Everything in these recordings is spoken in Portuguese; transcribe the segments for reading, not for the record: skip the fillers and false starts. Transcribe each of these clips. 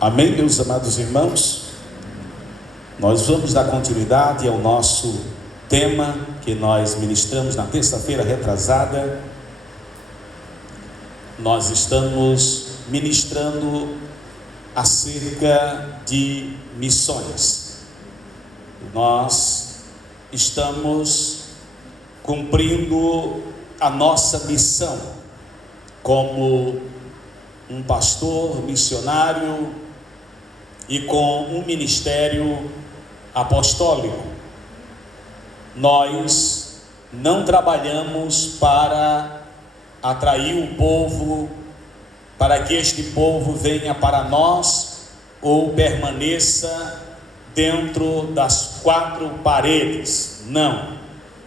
Amém, meus amados irmãos? Nós vamos dar continuidade ao nosso tema que nós ministramos na terça-feira retrasada. Nós estamos ministrando acerca de missões. Nós estamos cumprindo a nossa missão como um pastor missionário e com um ministério apostólico. Nós não trabalhamos para atrair o povo, para que este povo venha para nós ou permaneça dentro das quatro paredes. Não,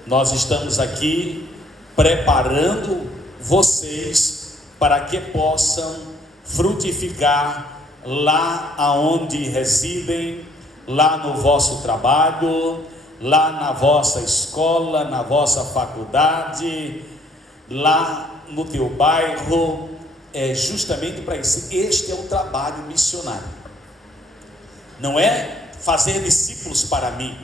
nós estamos aqui preparando vocês para que possam frutificar lá aonde residem, lá no vosso trabalho, lá na vossa escola, na vossa faculdade, lá no teu bairro. É justamente para isso. Este é o trabalho missionário. Não é fazer discípulos para mim,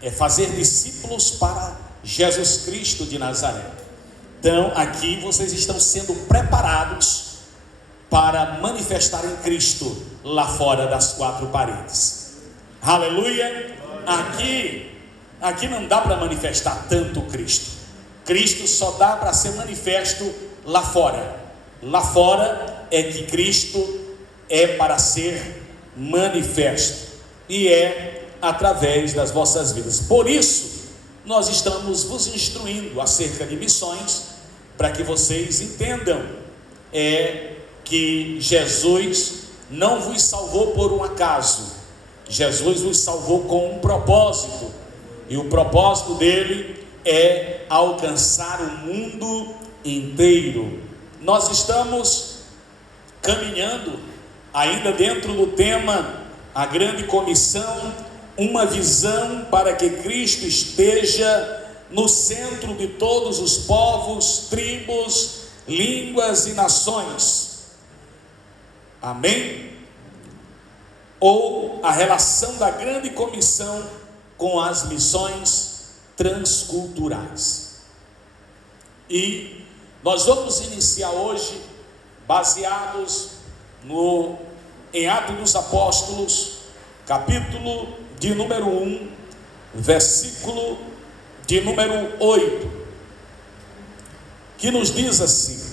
é fazer discípulos para Jesus Cristo de Nazaré. Então aqui vocês estão sendo preparados para manifestar em Cristo lá fora das quatro paredes. Aleluia! Aqui não dá para manifestar tanto Cristo. Cristo só dá para ser manifesto lá fora. Lá fora é que Cristo é para ser manifesto, e é através das vossas vidas. Por isso nós estamos vos instruindo acerca de missões, para que vocês entendam que Jesus não vos salvou por um acaso. Jesus vos salvou com um propósito, e o propósito dele é alcançar o mundo inteiro. Nós estamos caminhando ainda dentro do tema a grande comissão, uma visão para que Cristo esteja no centro de todos os povos, tribos, línguas e nações. Amém? Ou a relação da grande comissão com as missões transculturais. E nós vamos iniciar hoje baseados em Atos dos Apóstolos, capítulo de número 1, versículo de número 8, que nos diz assim: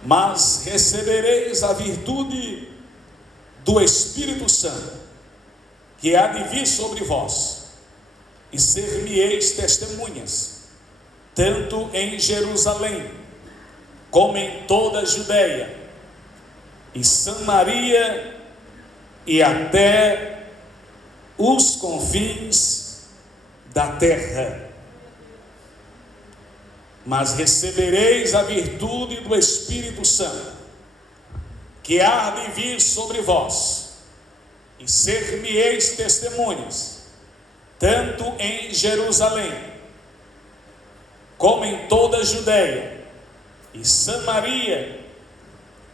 mas recebereis a virtude do Espírito Santo, que há de vir sobre vós, e ser-me-eis testemunhas, tanto em Jerusalém, como em toda a Judeia, e Samaria, e até os confins da terra. Mas recebereis a virtude do Espírito Santo, que há de vir sobre vós, e ser-me-eis testemunhas, tanto em Jerusalém, como em toda a Judeia, e Samaria,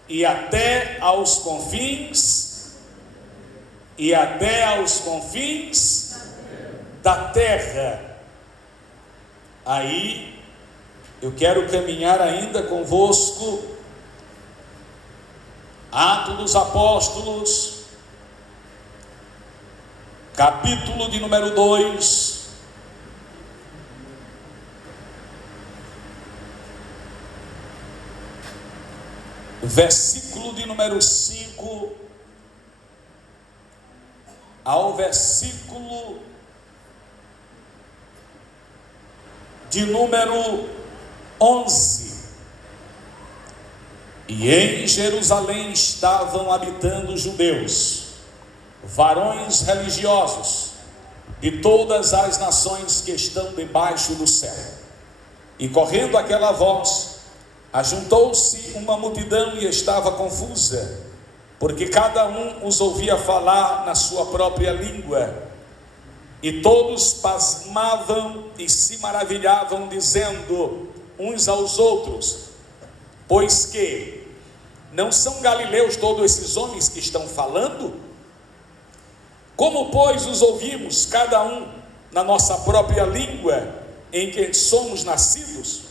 e até aos confins, da terra. Aí eu quero caminhar ainda convosco, Atos dos Apóstolos, capítulo de número 2, versículo de número 5 ao versículo de número 11. E em Jerusalém estavam habitando judeus, varões religiosos de todas as nações que estão debaixo do céu. E correndo aquela voz, ajuntou-se uma multidão e estava confusa, porque cada um os ouvia falar na sua própria língua. E todos pasmavam e se maravilhavam, dizendo uns aos outros: pois que Não são galileus todos esses homens que estão falando? Como, pois, os ouvimos, cada um na nossa própria língua, em que somos nascidos,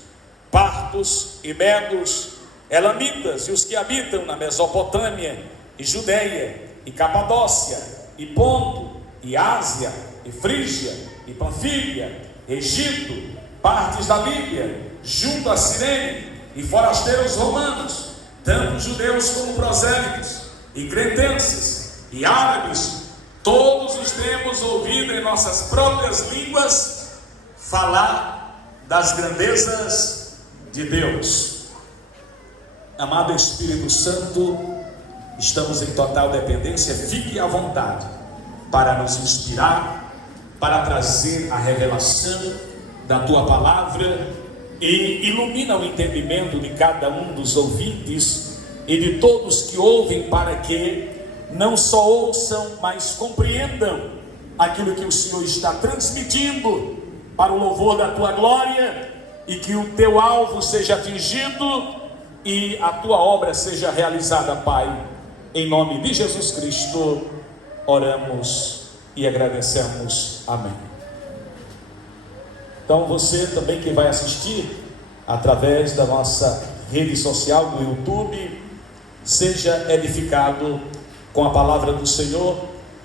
partos e medos, elamitas, e os que habitam na Mesopotâmia, e Judeia, e Capadócia, e Ponto, e Ásia, e Frígia, e Panfília, Egito, partes da Líbia, junto a Cirene, e forasteiros romanos, tanto judeus como prosélitos, e cretenses, e árabes, todos os temos ouvido em nossas próprias línguas falar das grandezas de Deus. Amado Espírito Santo, estamos em total dependência, fique à vontade para nos inspirar, para trazer a revelação da Tua Palavra e ilumina o entendimento de cada um dos ouvintes e de todos que ouvem, para que não só ouçam, mas compreendam aquilo que o Senhor está transmitindo para o louvor da Tua glória, e que o Teu alvo seja atingido e a Tua obra seja realizada, Pai. Em nome de Jesus Cristo, oramos e agradecemos. Amém. Então você também que vai assistir através da nossa rede social do YouTube, seja edificado com a palavra do Senhor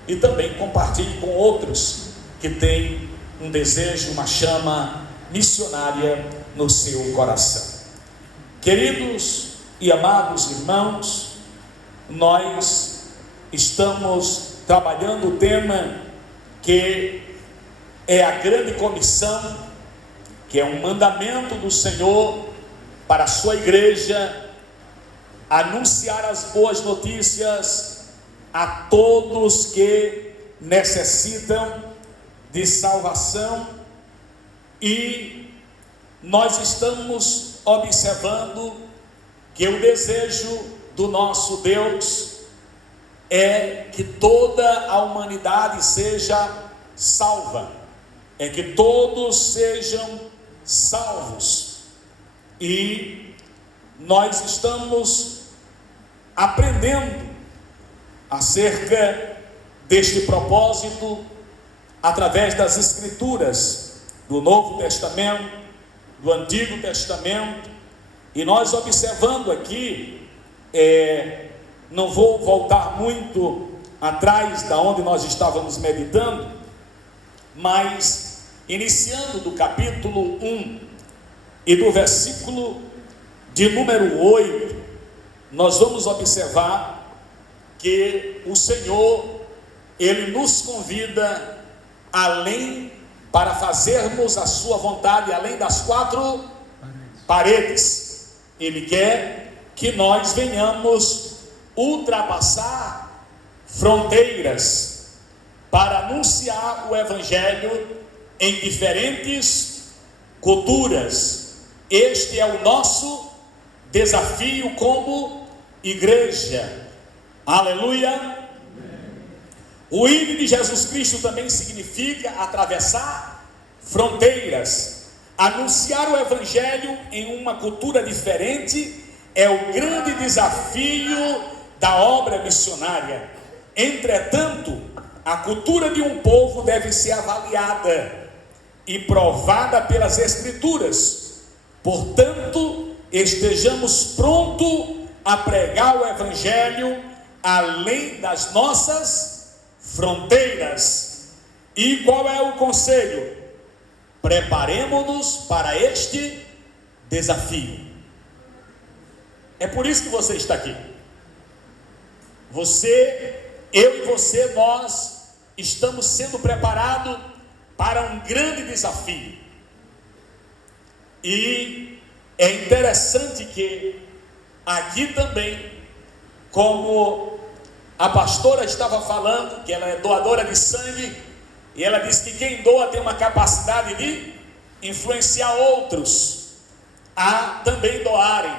e também compartilhe com outros que têm um desejo, uma chama missionária no seu coração. Queridos e amados irmãos, nós estamos trabalhando o tema que é a grande comissão, que é um mandamento do Senhor para a sua igreja, anunciar as boas notícias a todos que necessitam de salvação. E nós estamos observando que o desejo do nosso Deus é que toda a humanidade seja salva, é que todos sejam salvos. E nós estamos aprendendo acerca deste propósito através das Escrituras do Novo Testamento, do Antigo Testamento, e nós observando aqui, não vou voltar muito atrás da onde nós estávamos meditando, mas iniciando do capítulo 1 e do versículo de número 8, nós vamos observar que o Senhor, Ele nos convida além, para fazermos a sua vontade, além das quatro paredes. Ele quer que nós venhamos ultrapassar fronteiras para anunciar o Evangelho em diferentes culturas. Este é o nosso desafio como igreja. Aleluia! O ir de Jesus Cristo também significa atravessar fronteiras. Anunciar o Evangelho em uma cultura diferente é o grande desafio da obra missionária. Entretanto, a cultura de um povo deve ser avaliada e provada pelas Escrituras. Portanto, estejamos prontos a pregar o Evangelho além das nossas fronteiras. E qual é o conselho? Preparemo-nos para este desafio. É por isso que você está aqui. Você, eu e você, nós estamos sendo preparados para um grande desafio. E é interessante que aqui também, como a pastora estava falando, que ela é doadora de sangue, e ela disse que quem doa tem uma capacidade de influenciar outros a também doarem,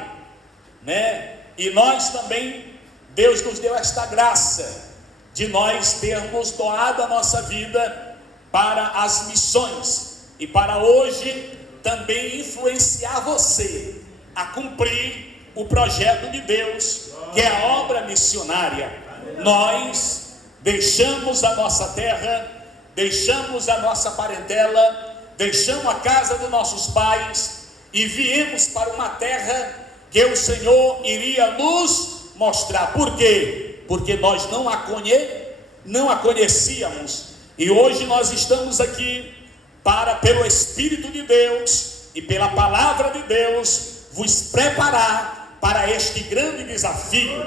né? E nós também, Deus nos deu esta graça de nós termos doado a nossa vida para as missões e para hoje também influenciar você a cumprir o projeto de Deus que é a obra missionária. Nós deixamos a nossa terra, deixamos a nossa parentela, deixamos a casa dos nossos pais e viemos para uma terra que o Senhor iria nos mostrar. Por quê? Porque nós não a conhecíamos, e hoje nós estamos aqui para, pelo Espírito de Deus e pela palavra de Deus, vos preparar para este grande desafio.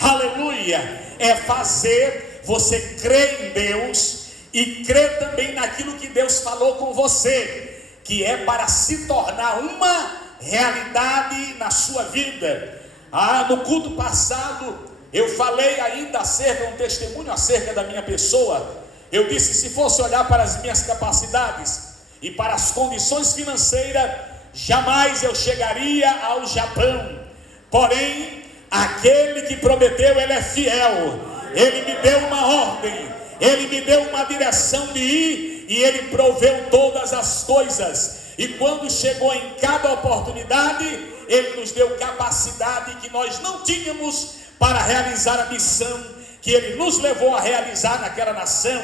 Aleluia! É fazer você crer em Deus e crer também naquilo que Deus falou com você, que é para se tornar uma realidade na sua vida. No culto passado eu falei ainda um testemunho acerca da minha pessoa. Eu disse: se fosse olhar para as minhas capacidades e para as condições financeiras, jamais eu chegaria ao Japão. Porém, aquele que prometeu, ele é fiel. Ele me deu uma ordem, ele me deu uma direção de ir, e ele proveu todas as coisas. E quando chegou em cada oportunidade, ele nos deu capacidade que nós não tínhamos para realizar a missão que ele nos levou a realizar naquela nação.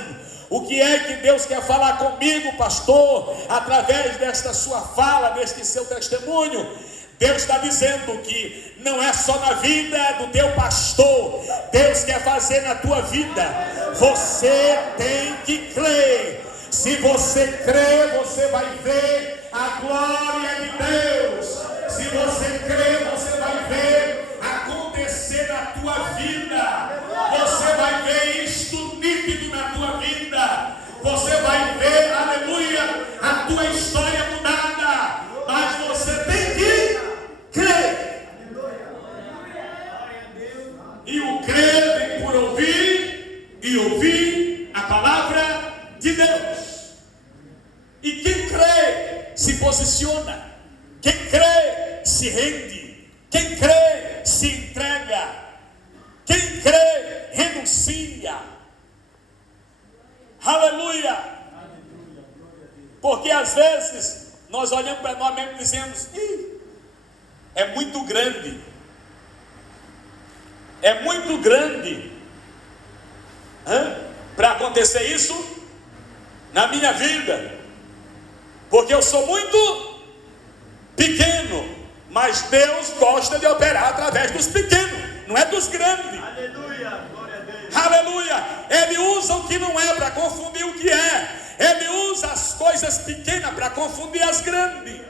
O que é que Deus quer falar comigo, pastor, através desta sua fala, deste seu testemunho? Deus está dizendo que não é só na vida do teu pastor, Deus quer fazer na tua vida. Você tem que crer. Se você crer, você vai ver a glória de Deus. Se você crer, você vai ver acontecer na tua vida. Você vai ver isto nítido na tua vida. Você vai ver, aleluia, a tua história mudada. Mas você tem que crer. E o crer vem por ouvir, e ouvir a palavra de Deus. E quem crê se posiciona. Quem crê se rende. Quem crê se entrega. Quem crê renuncia. Aleluia. Porque às vezes nós olhamos para nós mesmos e dizemos: é muito grande. É muito grande para acontecer isso na minha vida. Porque eu sou muito pequeno. Mas Deus gosta de operar através dos pequenos, não é dos grandes. Aleluia, glória a Deus. Aleluia. Ele usa o que não é para confundir o que é. Ele usa as coisas pequenas para confundir as grandes.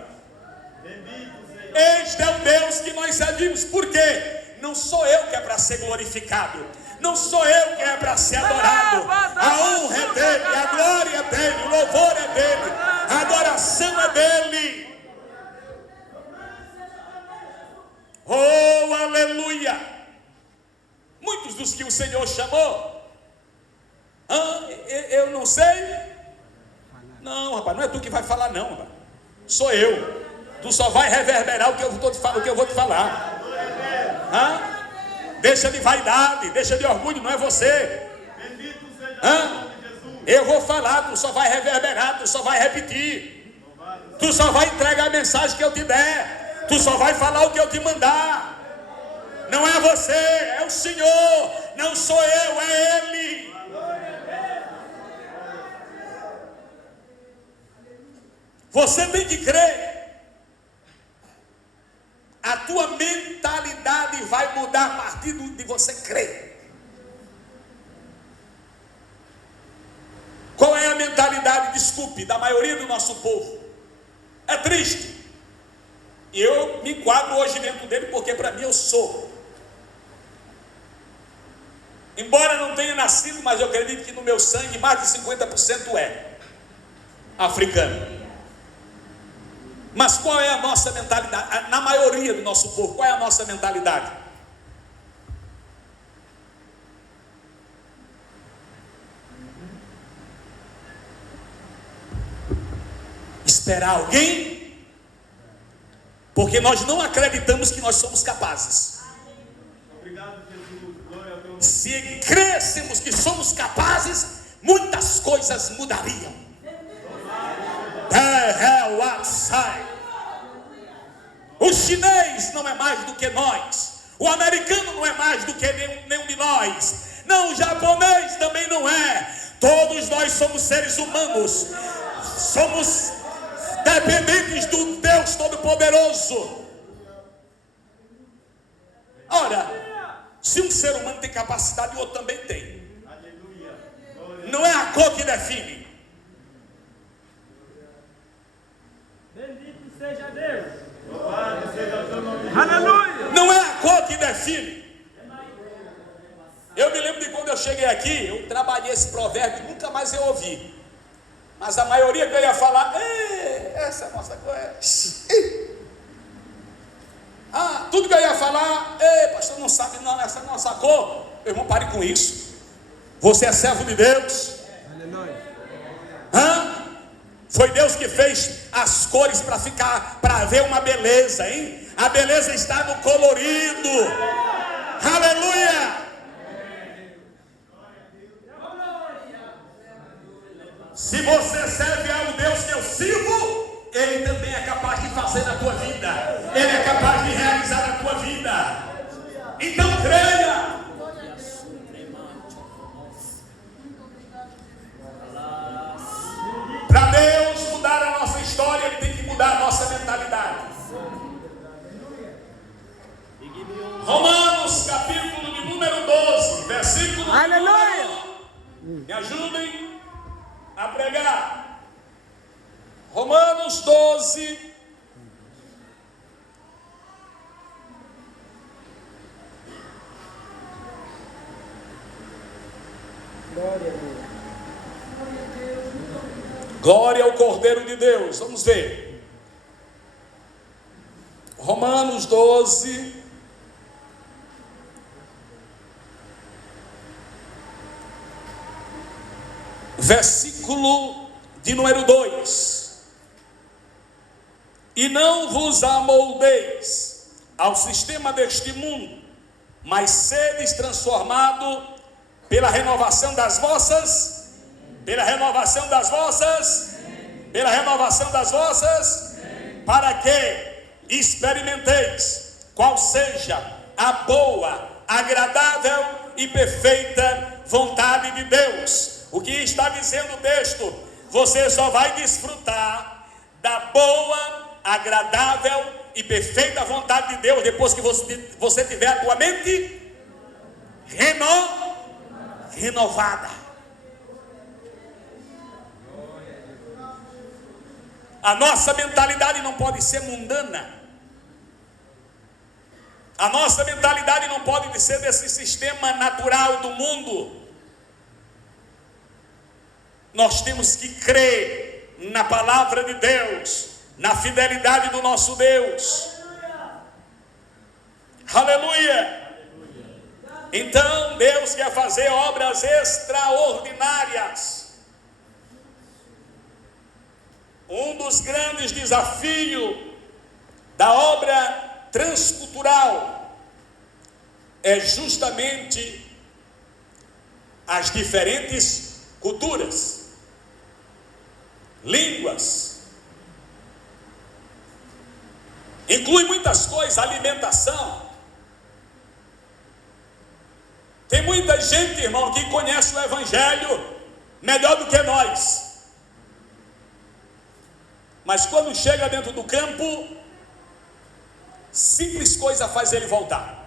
Este é o Deus que nós servimos. Por quê? Não sou eu que é para ser glorificado. Não sou eu que é para ser adorado. A honra é dele, a glória é dele, o louvor é dele, a adoração é dele. Oh, aleluia! Muitos dos que o Senhor chamou, eu não sei. Não, rapaz, não é tu que vai falar, não, rapaz. Sou eu. Tu só vai reverberar o que eu vou te falar. Deixa de vaidade, deixa de orgulho, não é você. Eu vou falar, tu só vai reverberar, tu só vai repetir. Tu só vai entregar a mensagem que eu te der. Tu só vai falar o que eu te mandar. Não é você, é o Senhor. Não sou eu, é Ele. Você tem que crer. A tua mentalidade vai mudar a partir de você crer. Qual é a mentalidade, desculpe, da maioria do nosso povo? É triste. E eu me enquadro hoje dentro dele, porque para mim eu sou. Embora não tenha nascido, mas eu acredito que no meu sangue mais de 50% é africano. Mas qual é a nossa mentalidade? Na maioria do nosso povo, qual é a nossa mentalidade? Esperar alguém? Porque nós não acreditamos que nós somos capazes. Se crêssemos que somos capazes, muitas coisas mudariam. O chinês não é mais do que nós. O americano não é mais do que nenhum de nós. Não, o japonês também não é. Todos nós somos seres humanos. Somos dependentes do Deus Todo-Poderoso. Ora, se um ser humano tem capacidade, o outro também tem. Não é a cor que define. Bendito seja Deus. Louvado seja o seu nome. Aleluia. Não é a cor que define. Eu me lembro de quando eu cheguei aqui, eu trabalhei esse provérbio e nunca mais eu ouvi. Mas a maioria que eu ia falar, essa é a nossa cor. Tudo que eu ia falar, pastor, não sabe não, essa é a nossa cor. Meu irmão, pare com isso. Você é servo de Deus. Foi Deus que fez as cores para ver uma beleza, hein? A beleza está no colorido. Aleluia! Se você serve ao Deus que eu sirvo, Ele também é capaz de fazer na tua vida. Ele é capaz de realizar na tua vida. Então creia. Para Deus mudar a nossa história, Ele tem que mudar a nossa mentalidade. Romanos, capítulo de número 12, versículo. Aleluia! Me ajudem a pregar. Romanos 12. Glória a Deus. Glória ao Cordeiro de Deus. Vamos ver. Romanos 12. Versículo de número 2. E não vos amoldeis ao sistema deste mundo, mas sedes transformado pela renovação das vossas, para que experimenteis qual seja a boa, agradável e perfeita vontade de Deus. O que está dizendo o texto? Você só vai desfrutar da boa, agradável e perfeita vontade de Deus depois que você tiver a tua mente renovada. A nossa mentalidade não pode ser mundana. A nossa mentalidade não pode ser desse sistema natural do mundo. Nós temos que crer na palavra de Deus, na fidelidade do nosso Deus. Aleluia! Então Deus quer fazer obras extraordinárias. Um dos grandes desafios da obra transcultural é justamente as diferentes culturas, línguas, inclui muitas coisas, alimentação. Tem muita gente, irmão, que conhece o Evangelho melhor do que nós, mas quando chega dentro do campo, simples coisa faz ele voltar.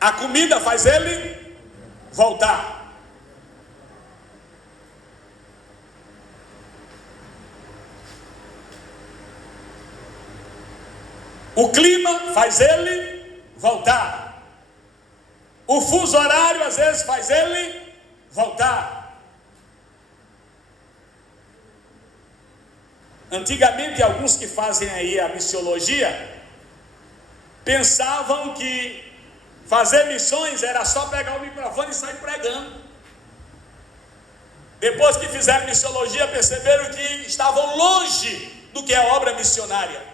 A comida faz ele voltar. O clima faz ele voltar. O fuso horário às vezes faz ele voltar. Antigamente, alguns que fazem aí a missiologia pensavam que fazer missões era só pegar o microfone e sair pregando. Depois que fizeram missiologia, perceberam que estavam longe do que é obra missionária.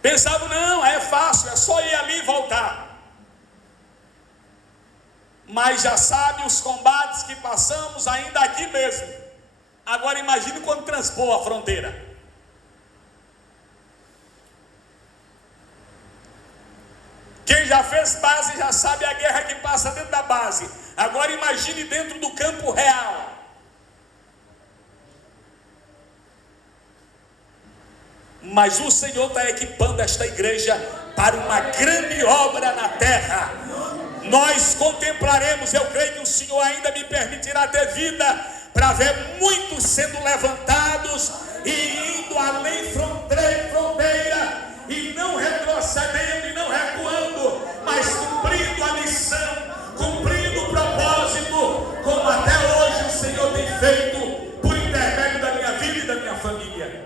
Pensavam, não, é fácil, é só ir ali e voltar. Mas já sabe os combates que passamos ainda aqui mesmo. Agora imagine quando transpor a fronteira. Quem já fez base já sabe a guerra que passa dentro da base. Agora imagine dentro do campo real. Mas o Senhor está equipando esta igreja para uma grande obra na terra. Nós contemplaremos, eu creio que o Senhor ainda me permitirá ter vida para ver muitos sendo levantados e indo além fronteira, e não retrocedendo e não recuando, mas cumprindo a missão, cumprindo o propósito, como até hoje o Senhor tem feito por intermédio da minha vida e da minha família.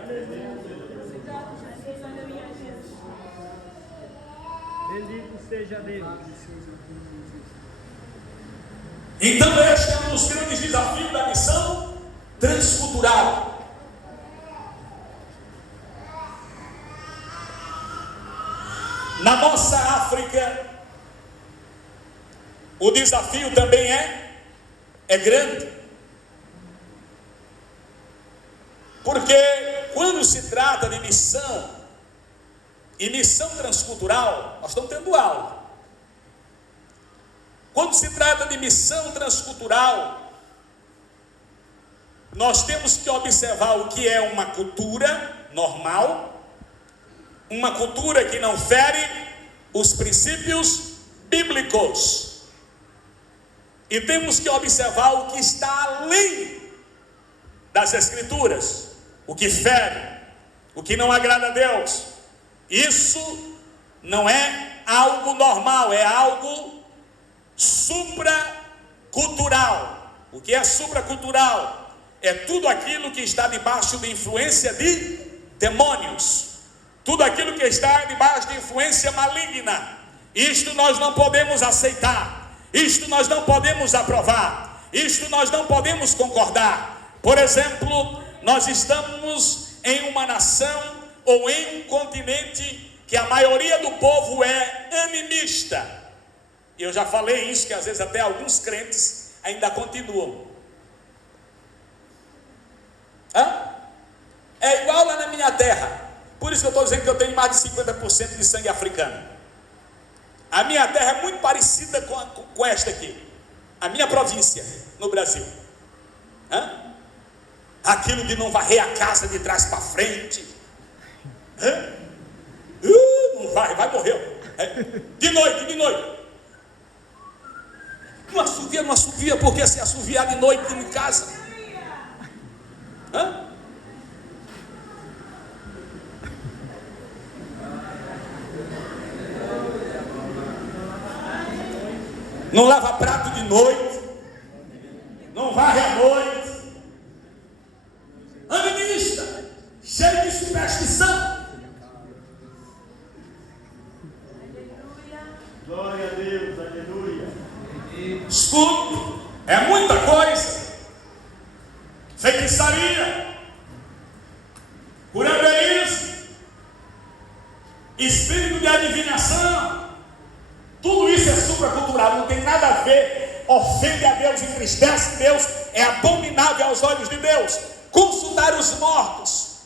Bendito seja Deus. Então este é um dos grandes desafios da missão transcultural. Na nossa África, o desafio também é grande. Porque quando se trata de missão e missão transcultural, nós estamos tendo aula. Quando se trata de missão transcultural, nós temos que observar o que é uma cultura normal, uma cultura que não fere os princípios bíblicos, e temos que observar o que está além das Escrituras, o que fere, o que não agrada a Deus. Isso não é algo normal, é algo supracultural. O que é supracultural? É tudo aquilo que está debaixo de influência de demônios, tudo aquilo que está debaixo de influência maligna. Isto nós não podemos aceitar, isto nós não podemos aprovar, isto nós não podemos concordar. Por exemplo, nós estamos em uma nação ou em um continente que a maioria do povo é animista. Eu já falei isso, que às vezes até alguns crentes ainda continuam. É igual lá na minha terra. Por isso que eu estou dizendo que eu tenho mais de 50% de sangue africano. A minha terra é muito parecida com esta aqui. A minha província, no Brasil. Aquilo de não varrer a casa de trás para frente. Não vai morrer. De noite. Não assovia, porque se assoviar de noite em casa. Não lava prato de noite, não varre à noite. Animista, cheio de superstição. Glória a Deus, aleluia. Escute, é muita coisa. Feitiçaria, curanderismo, espírito de adivinhação, tudo isso é supracultural, não tem nada a ver, ofende a Deus, entristece Deus, é abominável aos olhos de Deus. Consultar os mortos.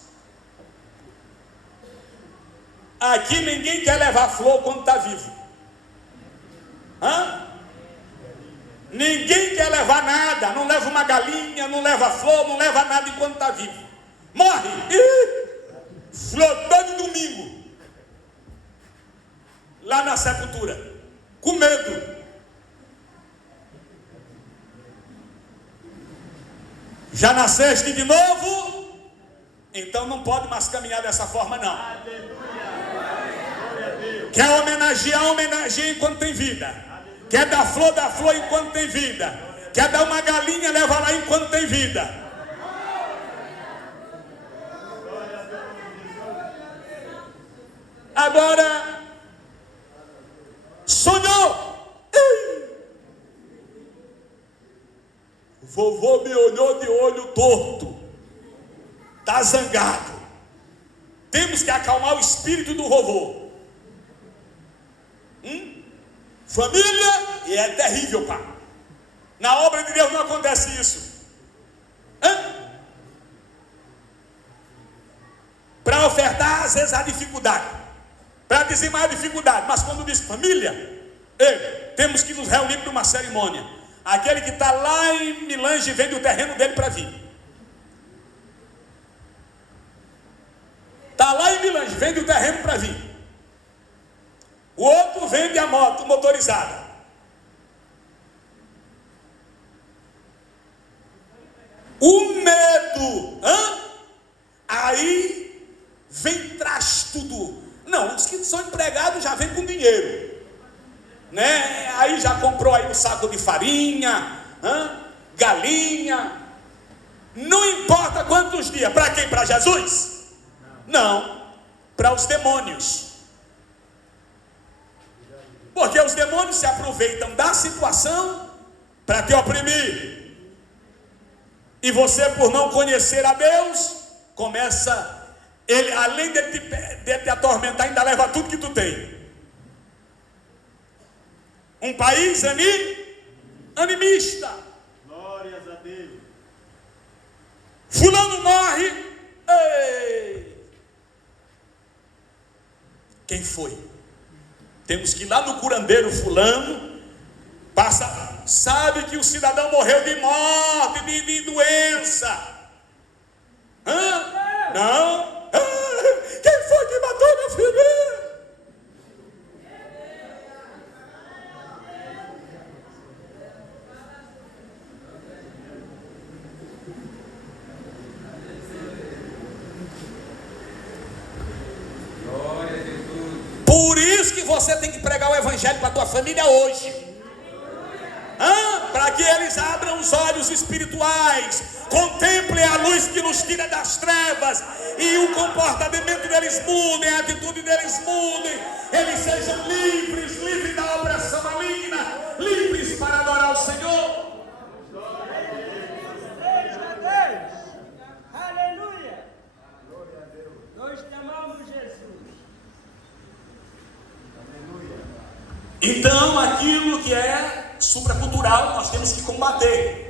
Aqui ninguém quer levar flor quando está vivo. Ninguém quer levar nada, não leva uma galinha, não leva flor, não leva nada enquanto está vivo. Morre! Flor todo domingo. Lá na sepultura, com medo. Já nasceste de novo? Então não pode mais caminhar dessa forma, não. Quer homenageia enquanto tem vida. Quer dar flor enquanto tem vida. Quer dar uma galinha, leva lá enquanto tem vida. Agora, sonhou. Vovô me olhou de olho torto. Está zangado. Temos que acalmar o espírito do vovô. Família, e é terrível, pá. Na obra de Deus não acontece isso. Para ofertar, às vezes há dificuldade, para dizimar a dificuldade, mas quando diz família, temos que nos reunir para uma cerimônia. Aquele que está lá em Milange vende o terreno dele para vir. Está lá em Milange, vende o terreno para vir. O outro vende a moto motorizada. O medo, aí vem traz tudo. Não, os que são empregados já vêm com dinheiro, né? Aí já comprou aí um saco de farinha, galinha. Não importa quantos dias. Para quem? Para Jesus? Não, para os demônios. Porque os demônios se aproveitam da situação para te oprimir. E você, por não conhecer a Deus, começa, ele, além de te atormentar, ainda leva tudo que tu tem. Um país animista. Glórias a Deus. Fulano morre. Ei! Quem foi? Temos que ir lá no curandeiro fulano, sabe que o cidadão morreu de morte, de doença. Não? Quem foi que matou meu filho? Por isso que você tem que pregar o evangelho para a tua família hoje. Para que eles abram os olhos espirituais, contemplem a luz que nos tira das trevas, e o comportamento deles mude, a atitude deles mude, eles sejam livres da opressão maligna, livres para adorar o Senhor. Aleluia! Nós te amamos, Jesus. Então, aquilo que é supracultural, nós temos que combater.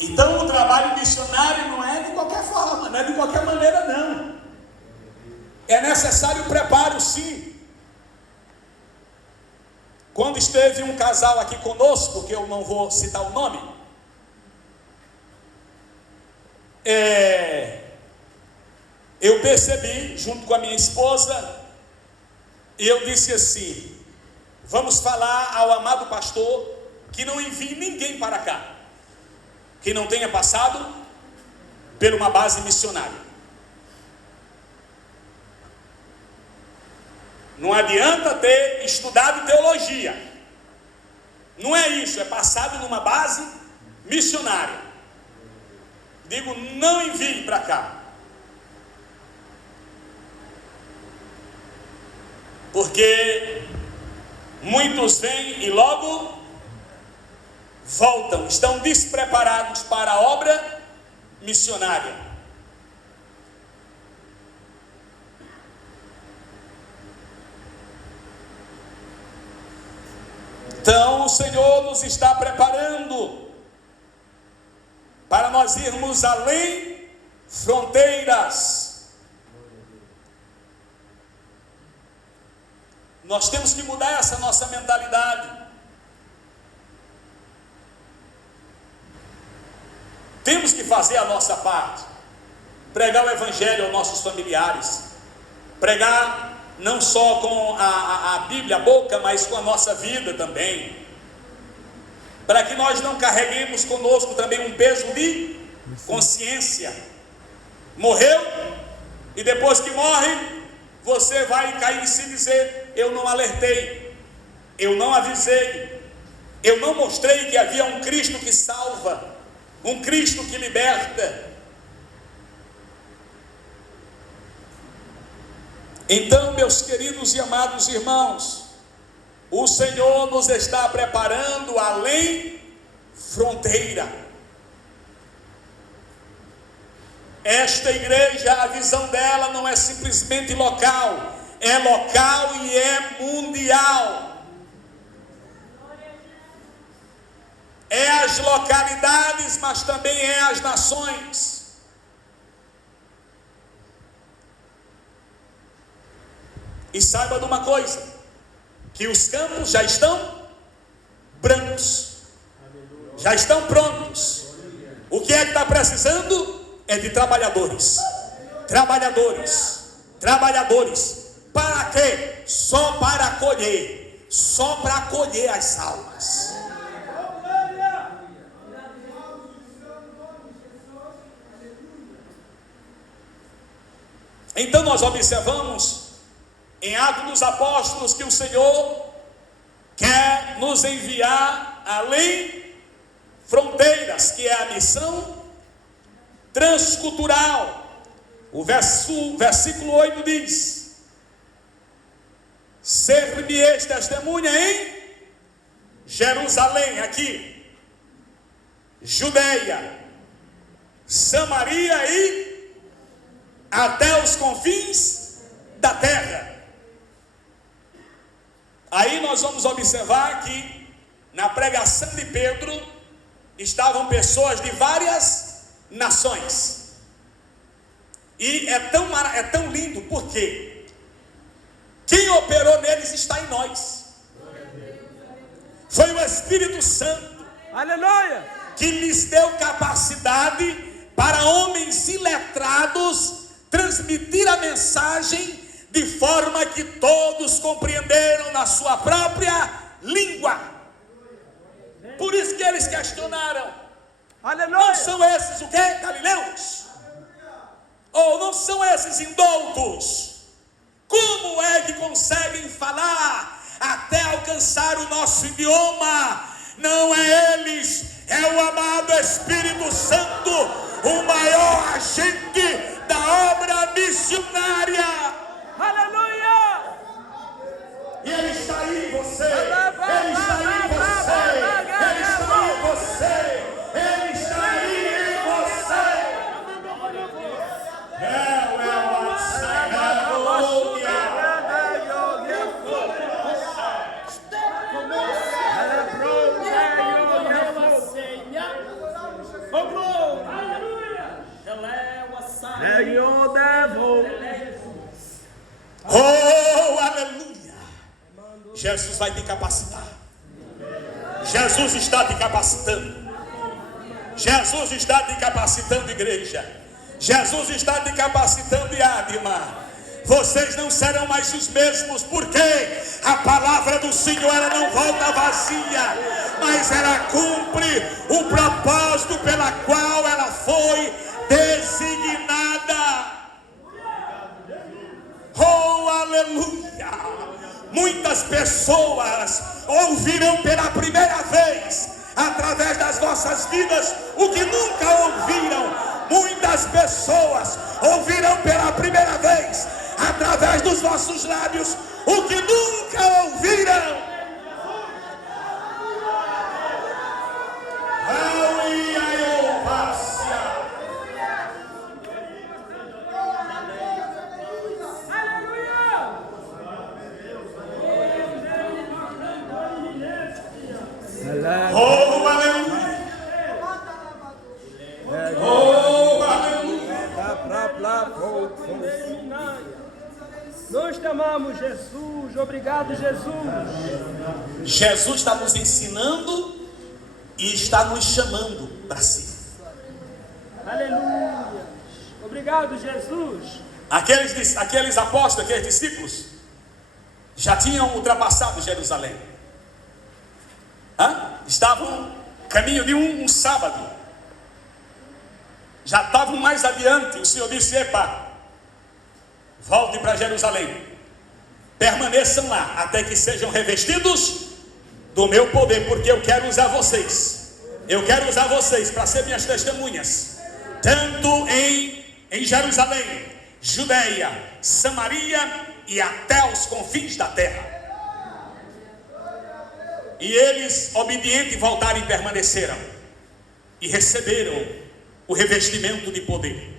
Então, o trabalho missionário não é de qualquer forma, não é de qualquer maneira, não. É necessário preparo, sim. Quando esteve um casal aqui conosco, que eu não vou citar o nome, eu percebi, junto com a minha esposa, e eu disse assim: vamos falar ao amado pastor que não envie ninguém para cá que não tenha passado por uma base missionária. Não adianta ter estudado teologia, não é isso, é passado numa base missionária. Digo, não envie para cá, porque muitos vêm e logo voltam, estão despreparados para a obra missionária. Então o Senhor nos está preparando para nós irmos além fronteiras. Nós temos que mudar essa nossa mentalidade. Temos que fazer a nossa parte, pregar o evangelho aos nossos familiares, pregar não só com a Bíblia, a boca, mas com a nossa vida também, para que nós não carreguemos conosco também um peso de consciência. Morreu, e depois que morre, você vai cair em si e dizer: eu não alertei, eu não avisei, eu não mostrei que havia um Cristo que salva, um Cristo que liberta. Então, meus queridos e amados irmãos, o Senhor nos está preparando além fronteira. Esta igreja, a visão dela não é simplesmente local, é local e é mundial. é as localidades, mas também é as nações. E saiba de uma coisa, que os campos já estão brancos, já estão prontos. O que é que está precisando? É de trabalhadores. Trabalhadores. Trabalhadores. Para quê? Só para colher. Só para colher as almas. Então nós observamos em Atos dos Apóstolos que o Senhor quer nos enviar além fronteiras, que é a missão transcultural. O versículo 8 diz: ser-me-eis testemunha em Jerusalém, aqui, Judeia, Samaria e até os confins da terra. Aí nós vamos observar que na pregação de Pedro estavam pessoas de várias nações. E é tão lindo, porque quem operou neles está em nós. Foi o Espírito Santo. Aleluia! Que lhes deu capacidade para homens iletrados transmitir a mensagem de forma que todos compreenderam na sua própria língua. Por isso que eles questionaram: Aleluia! não são esses o quê? Galileus? Ou não são esses indoutos? Como é que conseguem falar até alcançar o nosso idioma? Não é eles, é o amado Espírito Santo, o maior agente da obra missionária. Aleluia! E Ele está aí em você. Ele está aí em você. Ele está aí em você. Ele está aí em você. Oh, aleluia! Jesus vai te capacitar. Jesus está te capacitando. Jesus está te capacitando, igreja. Jesus está te capacitando, Adma. Vocês não serão mais os mesmos, porque a palavra do Senhor, ela não volta vazia, mas ela cumpre o propósito pela qual ela foi designada. Oh, aleluia! Muitas pessoas ouvirão pela primeira vez, através das vossas vidas, o que nunca ouviram. Muitas pessoas ouvirão pela primeira vez, através dos vossos lábios, o que nunca ouviram. Oh, aleluia! Oh, aleluia! Nós te amamos, Jesus. Obrigado, Jesus. Jesus está nos ensinando e está nos chamando para si. Aleluia. Obrigado, Jesus. Aqueles apóstolos, aqueles discípulos, já tinham ultrapassado Jerusalém. Estavam caminho de um sábado. Já estavam mais adiante. O Senhor disse: epa, volte para Jerusalém, permaneçam lá até que sejam revestidos do meu poder, porque eu quero usar vocês. Eu quero usar vocês para ser minhas testemunhas, tanto em Jerusalém, Judeia, Samaria e até os confins da terra. E eles, obedientes, voltaram e permaneceram, e receberam o revestimento de poder.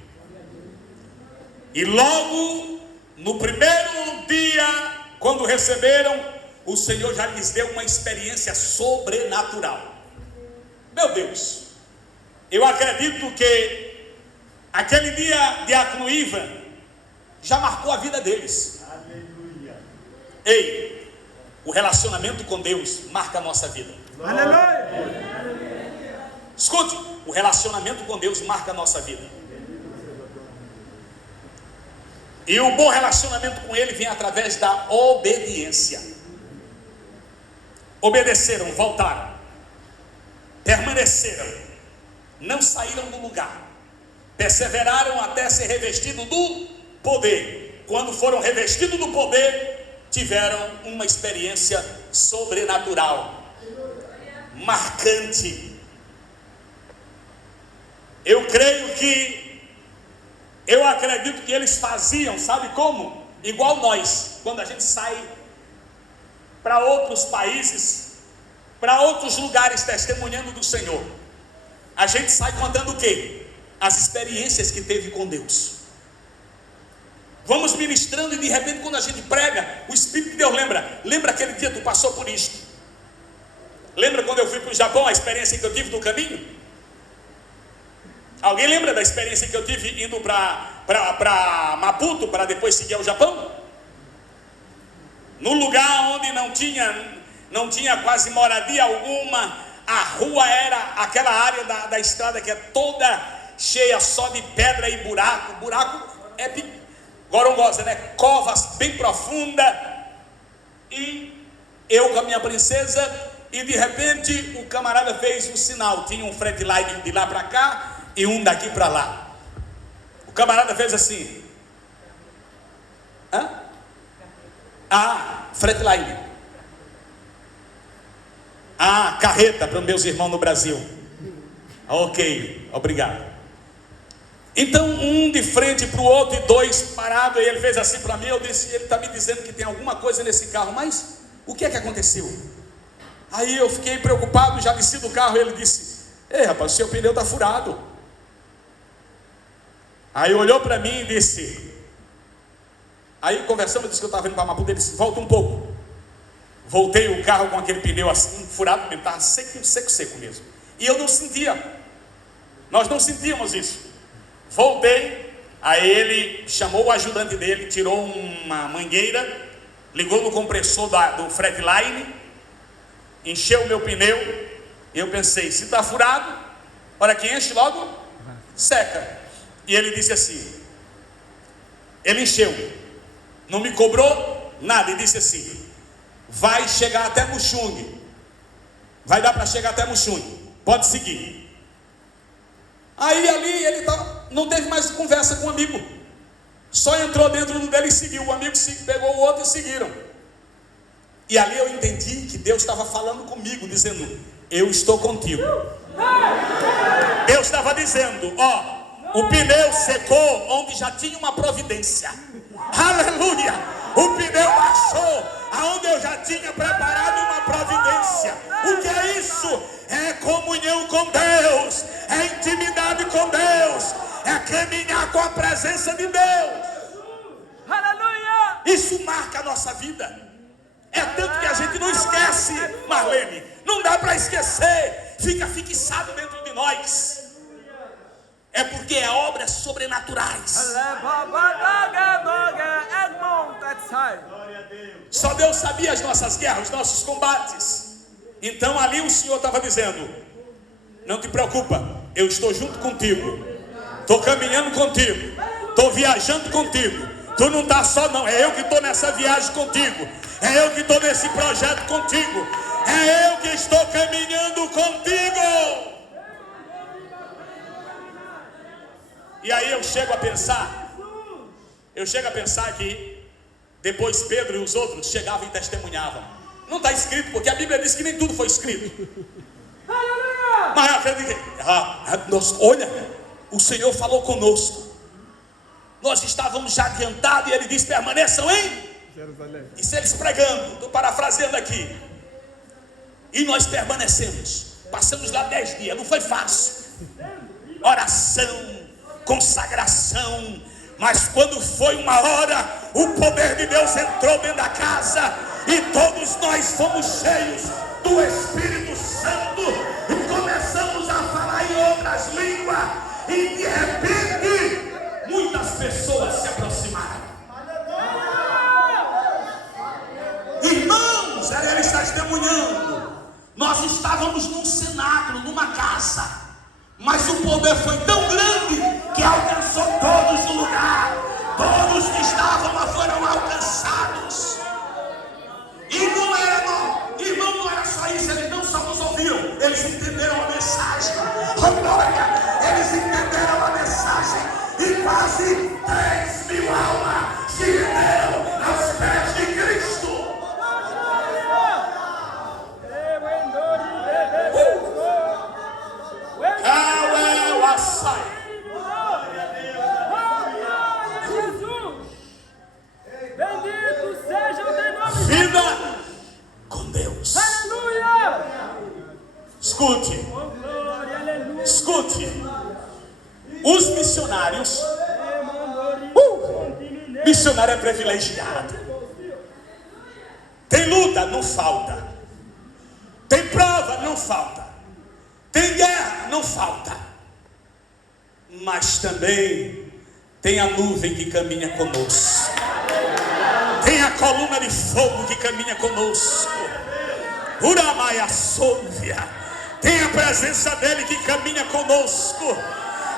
E logo no primeiro dia, quando receberam, o Senhor já lhes deu uma experiência sobrenatural. Meu Deus, eu acredito que aquele dia, diácono Ivan, já marcou a vida deles. Aleluia. Ei, o relacionamento com Deus marca a nossa vida. Aleluia. Escute, o relacionamento com Deus marca a nossa vida. E o bom relacionamento com Ele vem através da obediência. Obedeceram, voltaram, permaneceram, não saíram do lugar, perseveraram até ser revestidos do poder. Quando foram revestidos do poder, tiveram uma experiência sobrenatural, marcante. Eu acredito que eles faziam, sabe como? Igual nós, quando a gente sai para outros países, para outros lugares testemunhando do Senhor, a gente sai contando o quê? As experiências que teve com Deus. Vamos ministrando e de repente quando a gente prega, o Espírito de Deus lembra aquele dia tu passou por isto. Lembra quando eu fui para o Japão, a experiência que eu tive no caminho? Alguém lembra da experiência que eu tive indo para Maputo, para depois seguir ao Japão? No lugar onde não tinha quase moradia alguma, a rua era aquela área da estrada que é toda cheia só de pedra e buraco é gorongosa, né? Covas bem profundas, e eu com a minha princesa, e de repente o camarada fez um sinal, tinha um flatline de lá para cá, e um daqui para lá. O camarada fez assim. Flatline. Carreta para os meus irmãos no Brasil. Ok, obrigado. Então um de frente para o outro e dois parados, e ele fez assim para mim. Eu disse, ele está me dizendo que tem alguma coisa nesse carro, mas o que é que aconteceu? Aí eu fiquei preocupado, já desci do carro, e ele disse, ei rapaz, o seu pneu está furado. Aí olhou para mim e disse, aí conversamos, disse que eu estava indo para Maputo, ele disse, volta um pouco. Voltei o carro com aquele pneu assim, furado, estava seco mesmo. E eu não sentia, nós não sentíamos isso. Voltei, aí ele chamou o ajudante dele, tirou uma mangueira, ligou no compressor do flatline, encheu o meu pneu, e eu pensei, se está furado, hora que enche logo, seca. E ele disse assim, ele encheu, não me cobrou nada, e disse assim, vai chegar até Muxungue, vai dar para chegar até Muxungue, pode seguir. Aí ali ele não teve mais conversa com o amigo, só entrou dentro do dele e seguiu. O amigo pegou o outro e seguiram. E ali eu entendi que Deus estava falando comigo, dizendo, eu estou contigo. Deus estava dizendo, o pneu secou onde já tinha uma providência. Aleluia! O pneu baixou aonde eu já tinha preparado uma providência. O que é isso? É comunhão com Deus, é intimidade com Deus, é caminhar com a presença de Deus. Aleluia! Isso marca a nossa vida. É tanto que a gente não esquece, Marlene. Não dá para esquecer. Fica fixado dentro de nós. É porque é obras sobrenaturais. Só Deus sabia as nossas guerras, os nossos combates. Então ali o Senhor estava dizendo, não te preocupa, eu estou junto contigo, estou caminhando contigo, estou viajando contigo. Tu não está só não, é eu que estou nessa viagem contigo, é eu que estou nesse projeto contigo, é eu que estou caminhando contigo. E aí eu chego a pensar que depois Pedro e os outros chegavam e testemunhavam. Não está escrito, porque a Bíblia diz que nem tudo foi escrito. Mas eu acredito que, olha, o Senhor falou conosco. Nós estávamos já adiantados e Ele disse, permaneçam em Jerusalém. Isso eles pregando, estou parafraseando aqui. E nós permanecemos. Passamos lá 10 dias, não foi fácil. Oração, consagração, mas quando foi uma hora, o poder de Deus entrou dentro da casa e todos nós fomos cheios do Espírito Santo e começamos outras línguas, e de repente muitas pessoas se aproximaram. Irmãos, ele está testemunhando. Nós estávamos num cenáculo, numa casa, mas o poder foi tão grande que alcançou todos no lugar. Todos que estavam lá foram alcançados. E não era, irmão, não era só isso. Eles não só nos ouviram, eles entenderam a mensagem. Eles entenderam a mensagem. E quase 3.000 almas se renderam aos pés de Cristo. Vida com Deus. Aleluia! Escute. Escute. Os missionários. Missionário é privilegiado. Tem luta, não falta. Tem prova, não falta. Tem guerra, não falta. Mas também tem a nuvem que caminha conosco. Tem a coluna de fogo que caminha conosco. Uramaia Sôvia. Tem a presença dele que caminha conosco.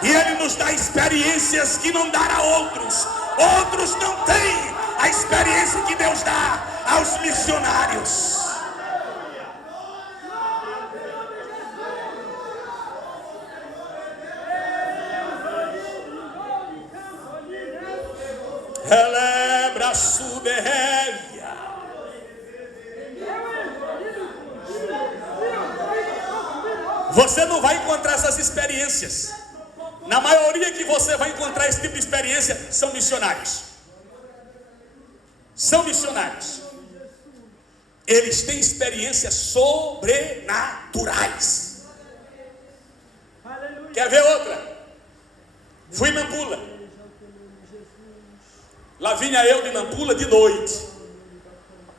E ele nos dá experiências que não dará a outros. Outros não têm a experiência que Deus dá aos missionários. Celebra suberréia. Você não vai encontrar essas experiências. Na maioria que você vai encontrar esse tipo de experiência são missionários. São missionários. Eles têm experiências sobrenaturais. Quer ver outra? Fui em Nampula. Lá vinha eu de Nampula de noite,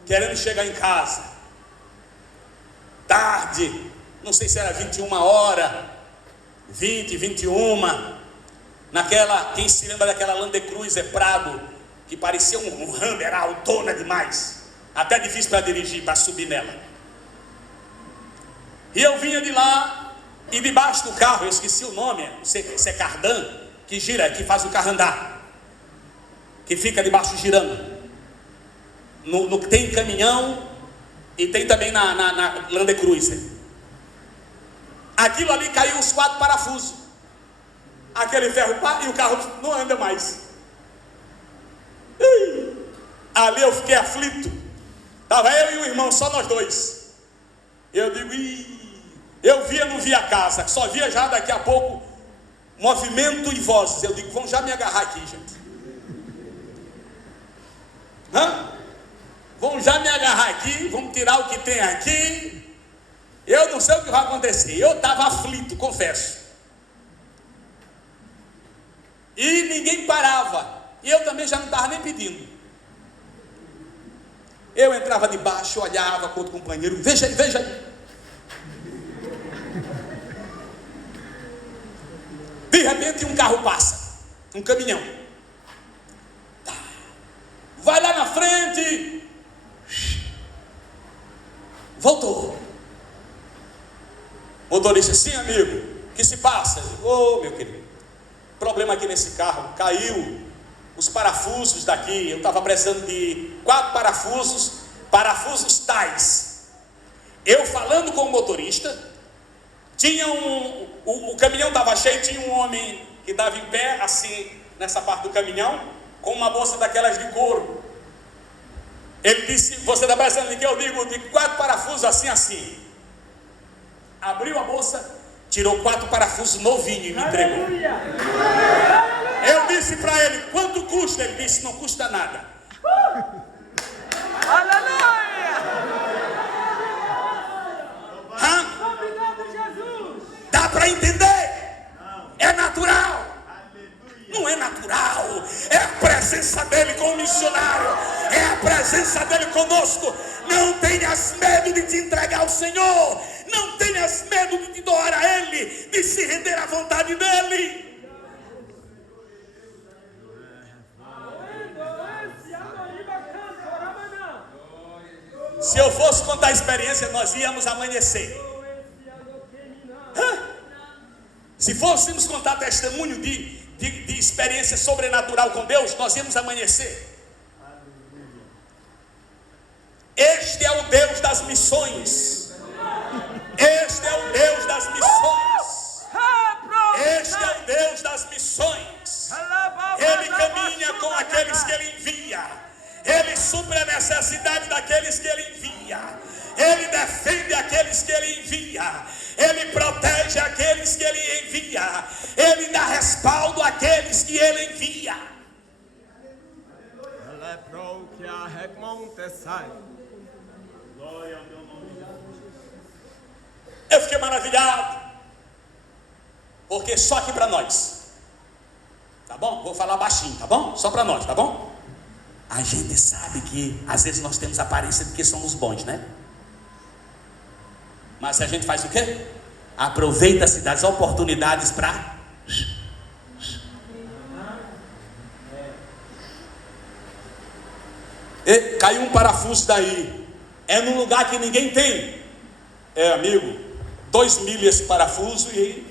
querendo chegar em casa. Tarde, não sei se era 21 horas, 20, 21. Naquela, quem se lembra daquela Land Cruiser Prado, que parecia um Hummer, autona demais. Até difícil para dirigir, para subir nela. E eu vinha de lá, e debaixo do carro, eu esqueci o nome, se é cardan, que gira, que faz o carro andar. Que fica debaixo girando. Tem caminhão e tem também na Land Cruiser. Aquilo ali caiu os 4 parafusos. Aquele ferro pá, e o carro não anda mais. Ali eu fiquei aflito. Estava eu e o irmão, só nós dois. Eu digo, eu via, não via a casa, só via já daqui a pouco movimento e vozes. Eu digo, vão já me agarrar aqui, gente. Vão já me agarrar aqui, vão tirar o que tem aqui. Eu não sei o que vai acontecer. Eu estava aflito, confesso. E ninguém parava. E eu também já não estava nem pedindo. Eu entrava debaixo, olhava com outro companheiro. Veja aí, veja aí. De repente um carro passa, um caminhão. Vai lá na frente. Voltou. Motorista, sim, amigo, o que se passa? Ô, meu querido, problema aqui nesse carro, caiu os parafusos daqui. Eu estava precisando de 4 parafusos tais. Eu falando com o motorista, tinha o caminhão estava cheio, tinha um homem que estava em pé, assim, nessa parte do caminhão, com uma bolsa daquelas de couro. Ele disse, você está precisando de quê? Eu digo, de 4 parafusos assim, assim. Abriu a bolsa, tirou 4 parafusos novinhos e me entregou. Eu disse para ele, quanto custa? Ele disse, não custa nada. Dá para entender? É natural. Não é natural, é a presença dele com o missionário, é a presença dele conosco. Não tenhas medo de te entregar ao Senhor, Não tenhas medo de te doar a Ele, de se render à vontade dEle. Se eu fosse contar a experiência, nós íamos amanhecer. Se fôssemos contar testemunho de experiência sobrenatural com Deus, nós íamos amanhecer. Este é o Deus das missões. Este é o Deus das missões. Este é o Deus das missões. Ele caminha com aqueles que Ele envia. Ele supre a necessidade daqueles que Ele envia. Ele defende aqueles que Ele envia. Ele protege aqueles que Ele envia. Ele dá respaldo àqueles que Ele envia. Eu fiquei maravilhado. Porque só aqui para nós. Tá bom? Vou falar baixinho, tá bom? Só para nós, tá bom? A gente sabe que às vezes nós temos aparência de que somos bons, né? Mas a gente faz o quê? Aproveita-se das oportunidades para... Caiu um parafuso daí. É num lugar que ninguém tem. Amigo, 2 milhas esse parafuso e...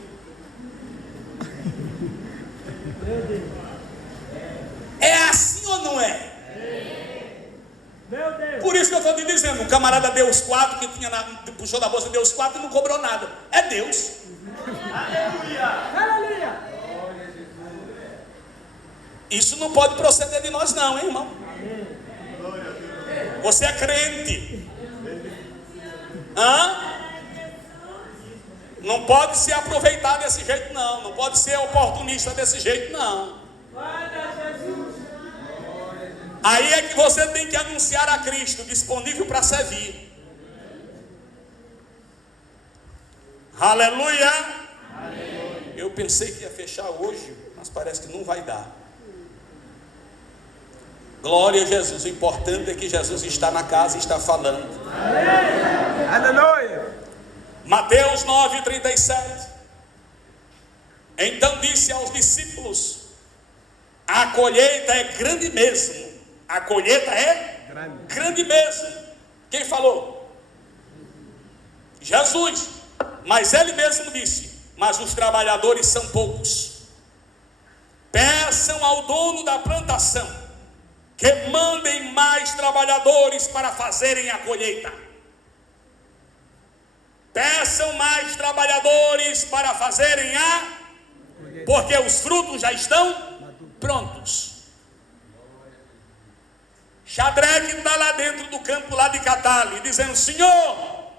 É assim ou não é? Por isso que eu estou te dizendo, um camarada deu os 4 que tinha puxou da bolsa, deu os 4 e não cobrou nada. É Deus. Aleluia. Isso não pode proceder de nós não, hein, irmão? Você é crente. Não pode se aproveitar desse jeito não. Não pode ser oportunista desse jeito não. Aí é que você tem que anunciar a Cristo, disponível para servir. Aleluia. Aleluia. Eu pensei que ia fechar hoje, mas parece que não vai dar. Glória a Jesus. O importante é que Jesus está na casa e está falando. Aleluia. Mateus 9:37. Então disse aos discípulos: a colheita é grande mesmo. A colheita é grande mesmo. Quem falou? Jesus. Mas Ele mesmo disse: mas os trabalhadores são poucos. Peçam ao dono da plantação que mandem mais trabalhadores para fazerem a colheita. Peçam mais trabalhadores para fazerem porque os frutos já estão prontos. Xadreque está lá dentro do campo lá de Catale, dizendo: Senhor,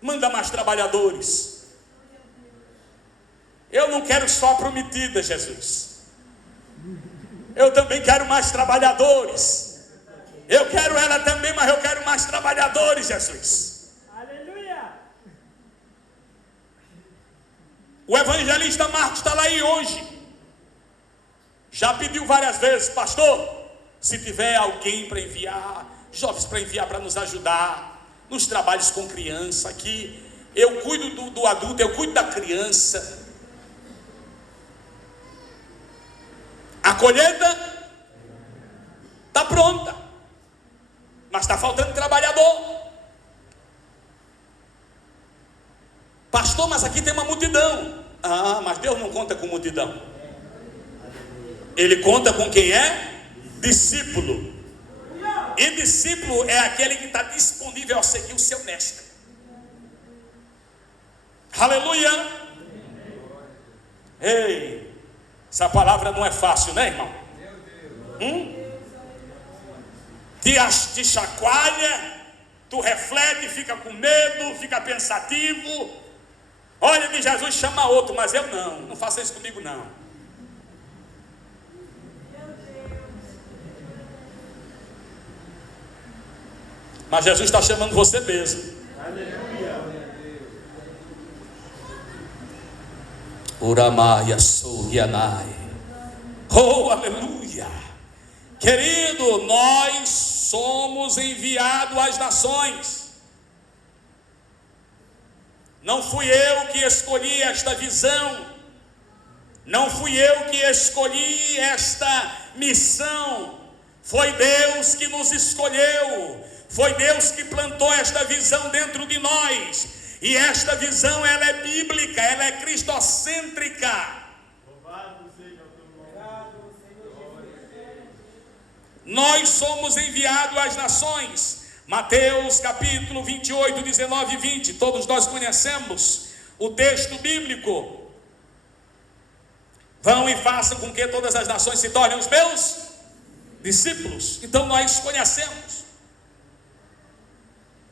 manda mais trabalhadores. Eu não quero só prometida, Jesus. Eu também quero mais trabalhadores. Eu quero ela também, mas eu quero mais trabalhadores, Jesus. Aleluia. O evangelista Marcos está lá aí hoje. Já pediu várias vezes: pastor, se tiver alguém para enviar, jovens para enviar para nos ajudar nos trabalhos com criança aqui, eu cuido do adulto, eu cuido da criança. A colheita está pronta, mas está faltando trabalhador. Pastor, mas aqui tem uma multidão. Mas Deus não conta com multidão. Ele conta com quem é discípulo. E discípulo é aquele que está disponível a seguir o seu mestre. Aleluia. Ei, essa palavra não é fácil, né, irmão? Te chacoalha, tu reflete, fica com medo, fica pensativo. Olha de Jesus, chama outro, mas eu não faça isso comigo não. Mas Jesus está chamando você mesmo. Uramaia Sogianai. Oh, aleluia. Querido, nós somos enviados às nações. Não fui eu que escolhi esta visão, não fui eu que escolhi esta missão, foi Deus que nos escolheu, foi Deus que plantou esta visão dentro de nós, e esta visão ela é bíblica, ela é cristocêntrica. Nós somos enviados às nações. Mateus capítulo 28, 19 e 20, todos nós conhecemos o texto bíblico. Vão e façam com que todas as nações se tornem os meus discípulos. Então nós conhecemos.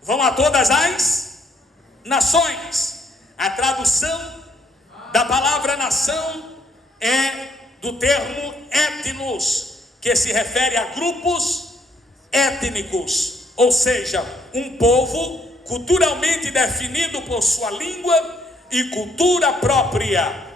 Vão a todas as nações. A tradução da palavra nação é do termo etnos, que se refere a grupos étnicos, ou seja, um povo culturalmente definido por sua língua e cultura própria.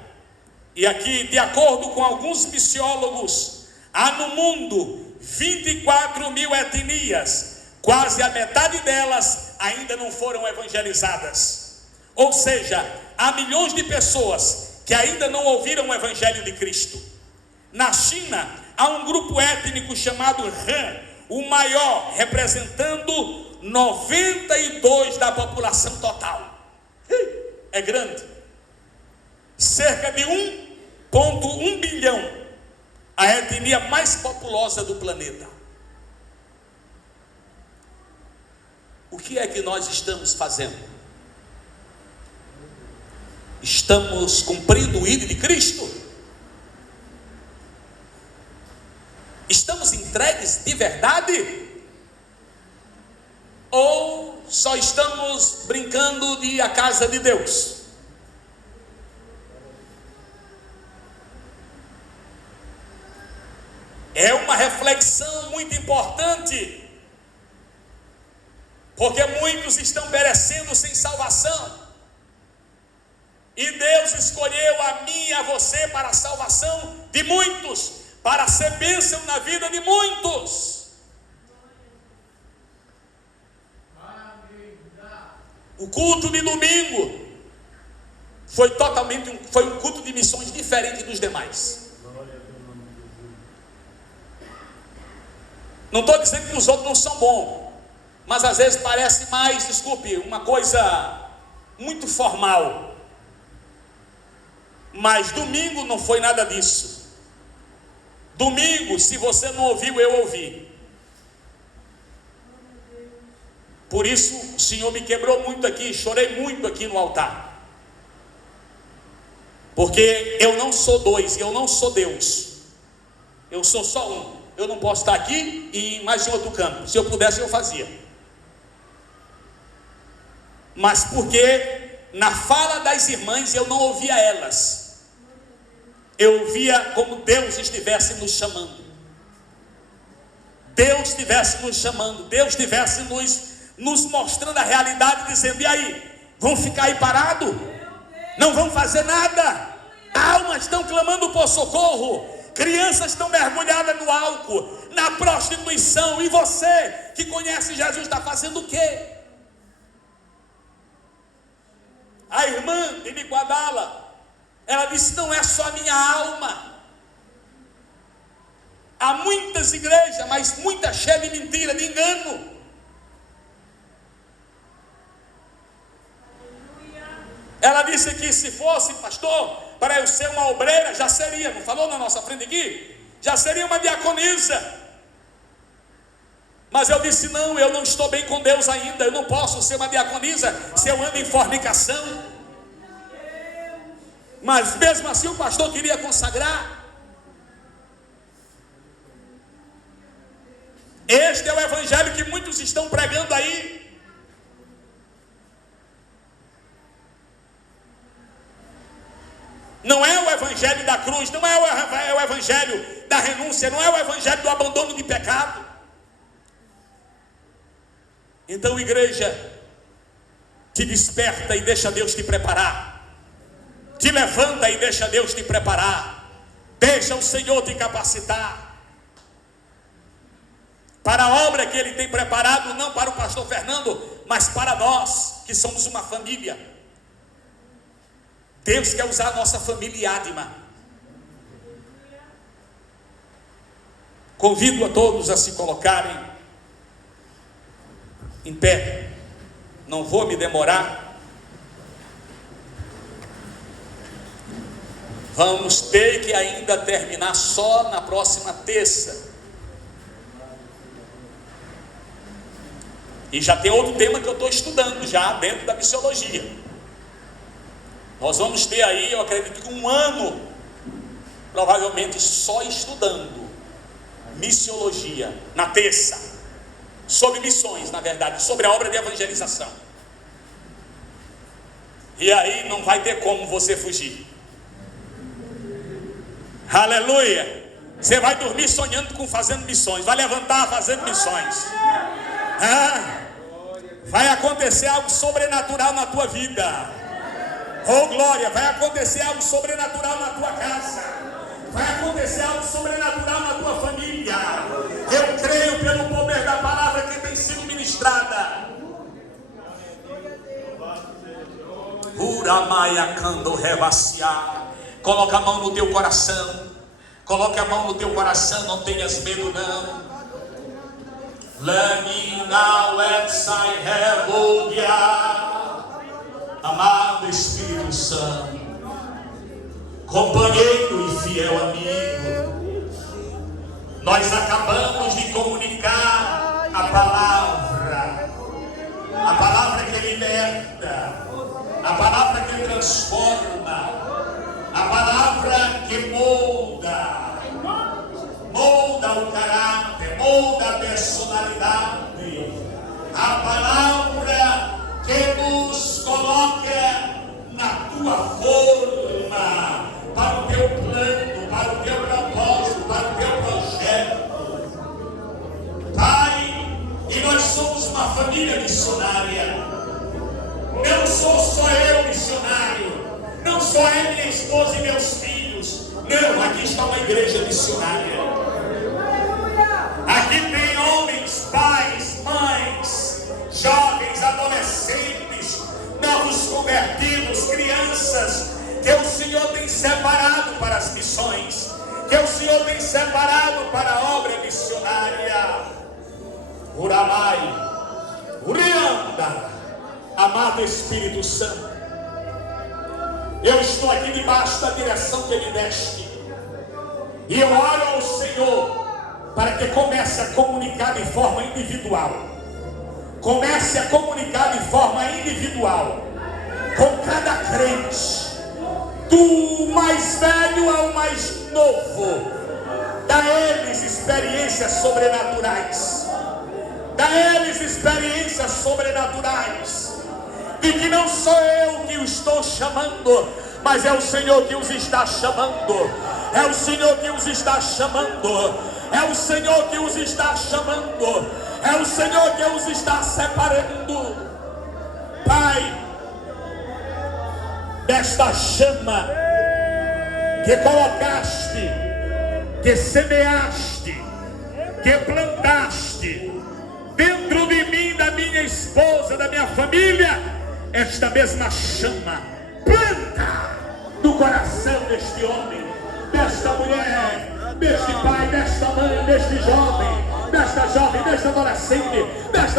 E aqui, de acordo com alguns missiólogos, há no mundo 24 mil etnias, quase a metade delas ainda não foram evangelizadas. Ou seja, há milhões de pessoas que ainda não ouviram o evangelho de Cristo. Na China, há um grupo étnico chamado Han, o maior, representando 92% da população total. É grande. Cerca de 1,1 bilhão, a etnia mais populosa do planeta. O que é que nós estamos fazendo? Estamos cumprindo o ID de Cristo? Estamos entregues de verdade? Ou só estamos brincando de a casa de Deus? É uma reflexão muito importante, porque muitos estão perecendo sem salvação, e Deus escolheu a mim e a você para a salvação de muitos, para ser bênção na vida de muitos. O culto de domingo foi um culto de missões diferente dos demais. Não estou dizendo que os outros não são bons, mas às vezes parece mais, desculpe, uma coisa muito formal. Mas domingo não foi nada disso. Domingo, se você não ouviu, eu ouvi. Por isso o Senhor me quebrou muito aqui, chorei muito aqui no altar. Porque eu não sou dois, eu não sou Deus. Eu sou só um. Eu não posso estar aqui e mais em outro campo. Se eu pudesse, eu fazia. Mas porque na fala das irmãs eu não ouvia elas. Eu ouvia como Deus estivesse nos chamando. Deus estivesse nos chamando. Deus estivesse nos mostrando a realidade, dizendo: e aí? Vão ficar aí parados? Não vão fazer nada? Almas estão clamando por socorro. Crianças estão mergulhadas no álcool, na prostituição. E você que conhece Jesus está fazendo o quê? A irmã de Nicoadala, ela disse: não é só a minha alma. Há muitas igrejas, mas muita cheia de mentira, de engano. Ela disse que se fosse, pastor, para eu ser uma obreira, já seria, não falou na nossa frente aqui? Já seria uma diaconisa. Mas eu disse: não, eu não estou bem com Deus ainda, eu não posso ser uma diaconisa se eu ando em fornicação. Mas mesmo assim o pastor queria consagrar. Este é o evangelho que muitos estão pregando aí. Não é o evangelho da cruz, não é o evangelho da renúncia, não é o evangelho do abandono de pecado. Então, igreja, te desperta e deixa Deus te preparar. Te levanta e deixa Deus te preparar. Deixa o Senhor te capacitar para a obra que Ele tem preparado, não para o pastor Fernando, mas para nós, que somos uma família. Deus quer usar a nossa família Adma. Convido a todos a se colocarem em pé. Não vou me demorar. Vamos ter que ainda terminar só na próxima terça. E já tem outro tema que eu estou estudando já dentro da missiologia. Nós vamos ter aí, eu acredito que 1 ano, provavelmente só estudando missiologia, na terça, sobre missões, na verdade, sobre a obra de evangelização. E aí não vai ter como você fugir. Aleluia! Você vai dormir sonhando com fazendo missões, vai levantar fazendo missões. Vai acontecer algo sobrenatural na tua vida. Oh glória, vai acontecer algo sobrenatural na tua casa. Vai acontecer algo sobrenatural na tua família. Eu creio pelo poder da palavra que tem sido ministrada. Uramaia cando revaciar. Coloca a mão no teu coração. Coloque a mão no teu coração, não tenhas medo não. Lamina website revodia. Amado Espírito Santo, companheiro e fiel amigo, nós acabamos de comunicar a palavra que liberta, a palavra que transforma, a palavra que molda o caráter, molda a personalidade, a palavra que nos coloca na tua forma, para o teu plano, para o teu propósito, para o teu projeto. Pai, e nós somos uma família missionária. Não sou só eu missionário, não só eu, minha esposa e meus filhos. Não, aqui está uma igreja missionária. Aqui tem homens, pais, mães, jovens, adolescentes, novos convertidos, crianças, que o Senhor tem separado para as missões, que o Senhor tem separado para a obra missionária. Uramai, Urianda, amado Espírito Santo, eu estou aqui debaixo da direção que Ele deste, e eu oro ao Senhor para que comece a comunicar de forma individual. Comece a comunicar de forma individual com cada crente, do mais velho ao mais novo. Dá a eles experiências sobrenaturais. Dá a eles experiências sobrenaturais, de que não sou eu que os estou chamando, mas é o Senhor que os está chamando. É o Senhor que os está chamando. É o Senhor que os está chamando. É o Senhor que os está separando. Pai, desta chama que colocaste, que semeaste, que plantaste dentro de mim, da minha esposa, da minha família, esta mesma chama planta no coração deste homem, desta mulher, deste pai, desta mãe, deste jovem, desta jovem, desta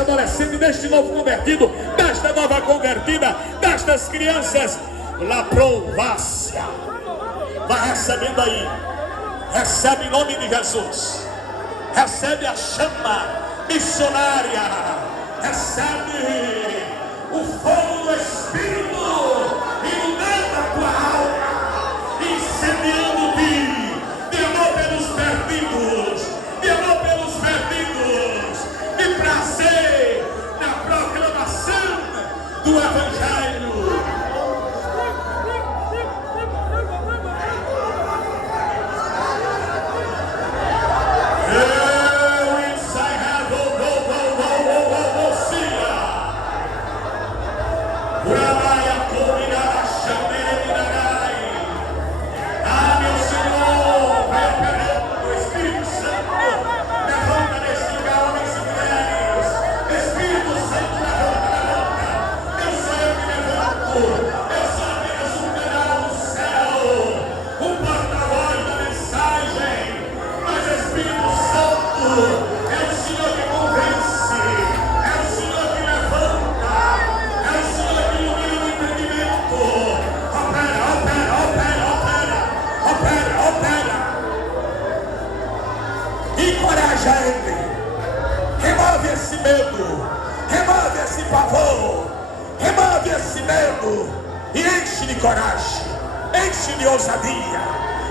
adolescente, deste novo convertido, desta nova convertida, destas crianças. La provácia. Vai recebendo aí. Recebe em nome de Jesus. Recebe a chama missionária. Recebe o fogo do Espírito inundando a tua alma, incendiando-te de amor pelos perdidos, de amor pelos perdidos, de prazer na proclamação do Evangelho. haja Ele. Remove esse medo, remove esse pavor, remove esse medo e enche de coragem, enche de ousadia,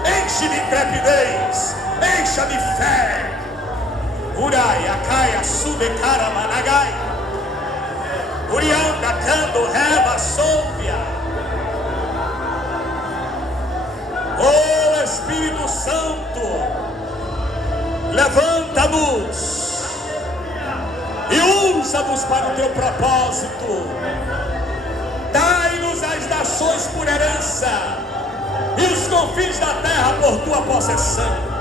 enche de intrepidez, encha de fé. Urai, Acaia, Sudecara, Managai, Urianda, Cando, Reba, Sôvia. Oh Espírito Santo, levanta-nos e usa-nos para o teu propósito. Dai-nos as nações por herança e os confins da terra por tua possessão.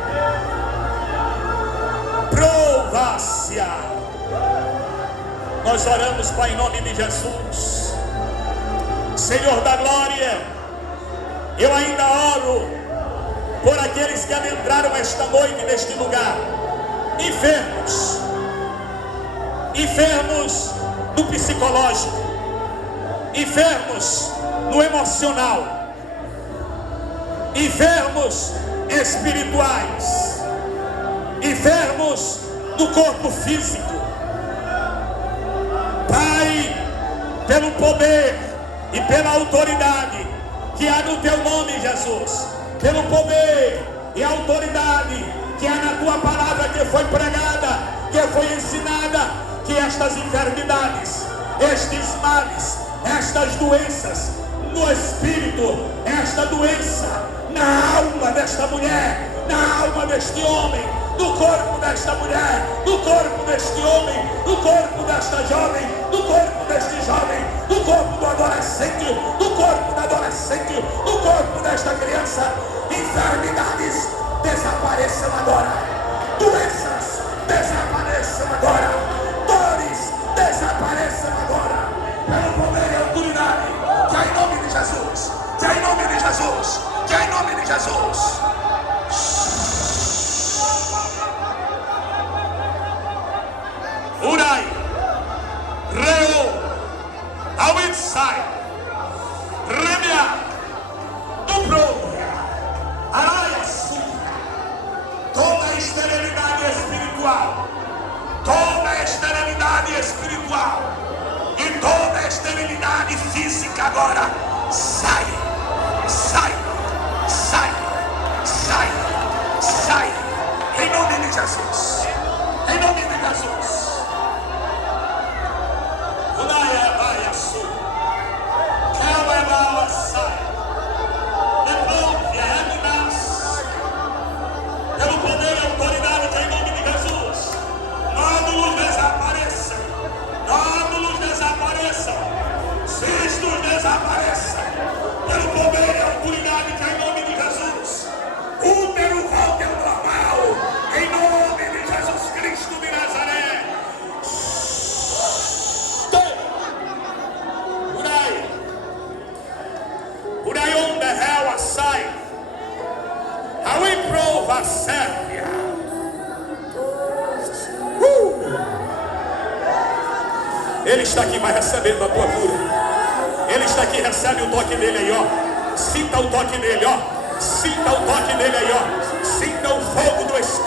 Provácia. Nós oramos, Pai, em nome de Jesus. Senhor da glória, eu ainda oro por aqueles que adentraram esta noite neste lugar, enfermos no psicológico, enfermos no emocional, enfermos espirituais, enfermos no corpo físico. Pai, pelo poder e pela autoridade que há no teu nome, Jesus, pelo poder e autoridade que há na tua palavra que foi pregada, que foi ensinada, que estas enfermidades, estes males, estas doenças no espírito, esta doença na alma desta mulher, na alma deste homem, no corpo desta mulher, no corpo deste homem, no corpo desta jovem, no corpo deste jovem, no corpo do adolescente, no corpo da adolescente, no corpo desta criança. Enfermidades desapareçam agora, doenças desapareçam agora, dores desapareçam agora, pelo poder e autoridade que há em nome de Jesus, que há em nome de Jesus, que há em nome de Jesus. Urai, Reo, Awitsai, Remia, Dupro, Araia, toda esterilidade espiritual, toda esterilidade espiritual e toda esterilidade física agora, sai, sai, sai, sai, sai, em nome de Jesus, em nome de Jesus. Pelo poder e autoridade que é em nome de Jesus, nódulos desapareçam, nódulos desapareçam, cistos desapareçam, pelo poder e autoridade que é em nome de Jesus, útero volte ao normal, em nome de Jesus Cristo de Nazaré. Urai onde réu sai, a prova sérvia. Ele está aqui, vai recebendo a tua cura. Ele está aqui, recebe o toque dele aí, ó. Sinta o toque dele, ó. Sinta o toque dele aí, ó. Sinta o fogo do Espírito.